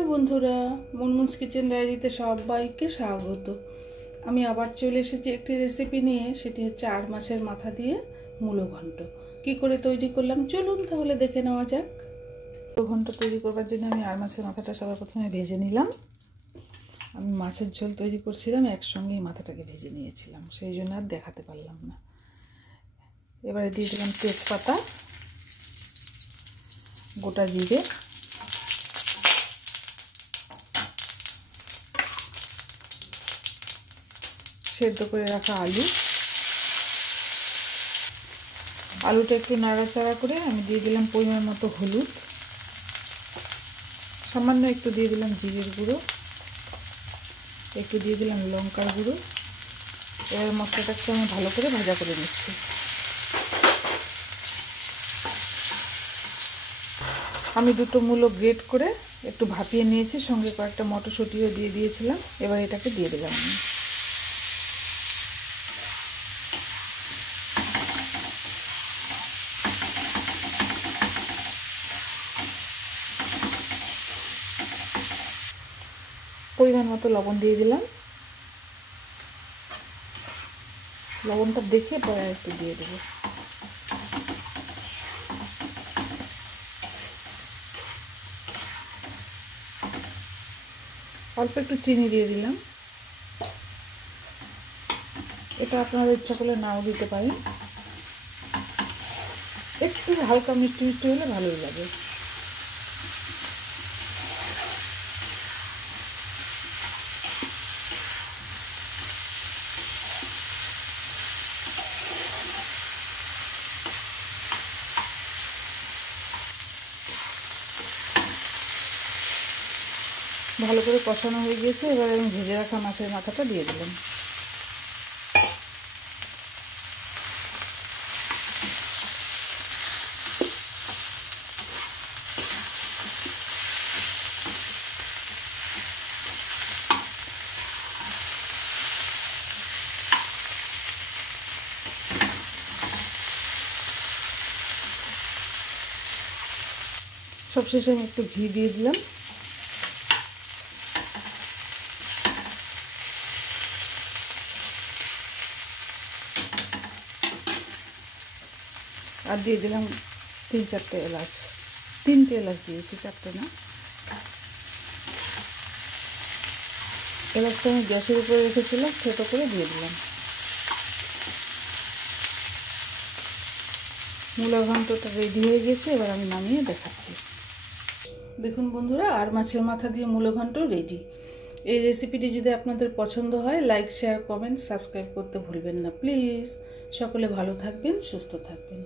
নমস্কার বন্ধুরা, মুনমুনস কিচেন ডায়েরিতে সবাইকে স্বাগত। আমি আবার চলে এসেছি একটি রেসিপি নিয়ে, সেটি হচ্ছে আর মাছের মাথা দিয়ে মূলো ঘন্ট। কী করে তৈরি করলাম চলুন তাহলে দেখে নেওয়া যাক। মূলো ঘন্ট তৈরি করবার জন্য আমি আর মাছের মাথাটা সবার প্রথমে ভেজে নিলাম। আমি মাছের ঝোল তৈরি করছিলাম, একসঙ্গেই মাথাটাকে ভেজে নিয়েছিলাম, সেই জন্য আর দেখাতে পারলাম না। এবারে দিয়ে দিলাম তেজপাতা, গোটা জিরে, সেদ্ধ করে রাখা আলুটা একটু নাড়াচাড়া করে আমি দিয়ে দিলাম পরিমাণ মতো হলুদ, সামান্য একটু দিয়ে দিলাম জিরের গুঁড়ো, একটু দিয়ে দিলাম লঙ্কার গুঁড়ো। এবার মশলাটাকে আমি ভালো করে ভাজা করে নিচ্ছি। আমি দুটো মূলো গ্রেট করে একটু ভাপিয়ে নিয়েছি, সঙ্গে কয়েকটা মটরশুঁটিও দিয়ে দিয়েছিলাম। এবার এটাকে দিয়ে দিলাম আমি। পরিমাণ মতো লবণ দিয়ে দিলাম, লবণটা দেখে পরে একটু দিয়ে দেবো। অল্প একটু চিনি দিয়ে দিলাম, এটা আপনারা ইচ্ছা করলে নাও দিতে পারেন, একটু হালকা মিষ্টি মিষ্টি হলে ভালোই লাগে। ভালো করে কষানো হয়ে গিয়েছে, এবার আমি ভেজে রাখা মাছের মাথাটা দিয়ে দিলাম। সবশেষে আমি একটু ঘি দিয়ে দিলাম। আর দিয়ে দিলাম 3-4টে এলাচ, 3টে এলাচ দিয়েছি, 4টে না। এলাচটা আমি গ্যাসের উপরে রেখেছিলাম, ছোটো করে দিয়ে দিলাম। মূলো ঘন্টটা রেডি হয়ে গেছে, এবার আমি নামিয়ে দেখাচ্ছি। দেখুন বন্ধুরা, আর মাছের মাথা দিয়ে মূলো ঘন্ট রেডি। এই রেসিপিটি যদি আপনাদের পছন্দ হয়, লাইক, শেয়ার, কমেন্ট, সাবস্ক্রাইব করতে ভুলবেন না প্লিজ। সকলে ভালো থাকবেন, সুস্থ থাকবেন।